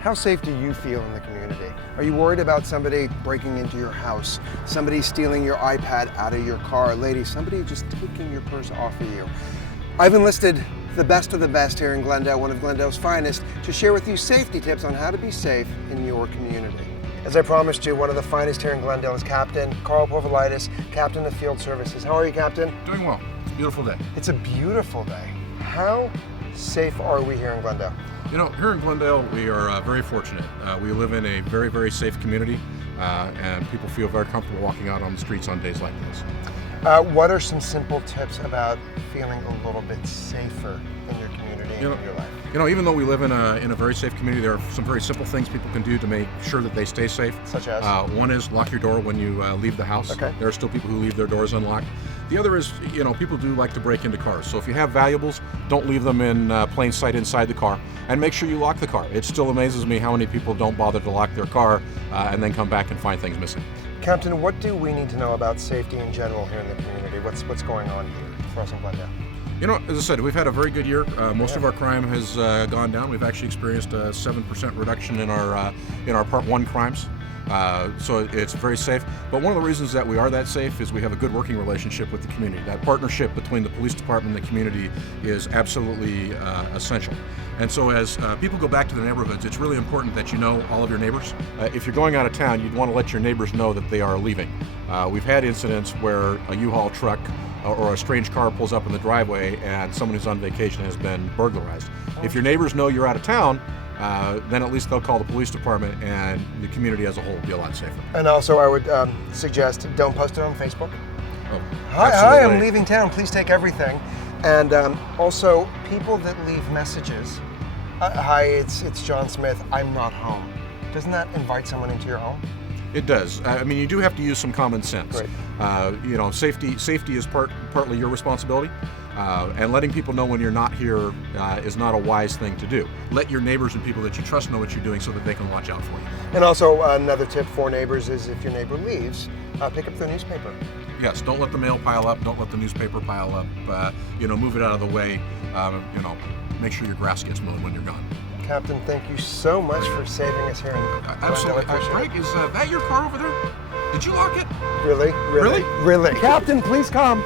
How safe do you feel in the community? Are you worried about somebody breaking into your house, somebody stealing your iPad out of your car, lady, somebody just taking your purse off of you? I've enlisted the best of the best here in Glendale, one of Glendale's finest, to share with you safety tips on how to be safe in your community. As I promised you, one of the finest here in Glendale is Captain Carl Povilaitis, Captain of Field Services. How are you, Captain? Doing well. It's a beautiful day. It's a beautiful day. How safe are we here in Glendale? You know, here in Glendale, we are very fortunate. We live in a very, very safe community, and people feel very comfortable walking out on the streets on days like this. What are some simple tips about feeling a little bit safer in your community and in your life? You know, even though we live in a very safe community, there are some very simple things people can do to make sure that they stay safe. Such as? One is lock your door when you leave the house. Okay. There are still people who leave their doors unlocked. The other is, you know, people do like to break into cars. So if you have valuables, don't leave them in plain sight inside the car, and make sure you lock the car. It still amazes me how many people don't bother to lock their car and then come back and find things missing. Captain, what do we need to know about safety in general here in the community? What's going on here for us in Glendale? You know, as I said, we've had a very good year. Most of our crime has gone down. We've actually experienced a 7% reduction in our Part 1 crimes. So it's very safe. But one of the reasons that we are that safe is we have a good working relationship with the community. That partnership between the police department and the community is absolutely essential. And so as people go back to their neighborhoods, it's really important that you know all of your neighbors. If you're going out of town, you'd want to let your neighbors know that they are leaving. We've had incidents where a U-Haul truck or a strange car pulls up in the driveway and someone who's on vacation has been burglarized. If your neighbors know you're out of town, then at least they'll call the police department, and the community as a whole will be a lot safer. And also, I would suggest don't post it on Facebook. Oh, Hi, I'm leaving town. Please take everything. And also, people that leave messages. Hi, it's John Smith. I'm not home. Doesn't that invite someone into your home? It does. I mean, you do have to use some common sense. Right. You know, safety is partly your responsibility, and letting people know when you're not here is not a wise thing to do. Let your neighbors and people that you trust know what you're doing so that they can watch out for you. And also, another tip for neighbors is if your neighbor leaves, pick up the newspaper. Yes, don't let the mail pile up. Don't let the newspaper pile up. You know, move it out of the way. You know, make sure your grass gets mowed when you're gone. Captain, thank you so much for saving us here in Absolutely. Frank, is that your car over there? Did you lock it? Really? Really? Captain, please come.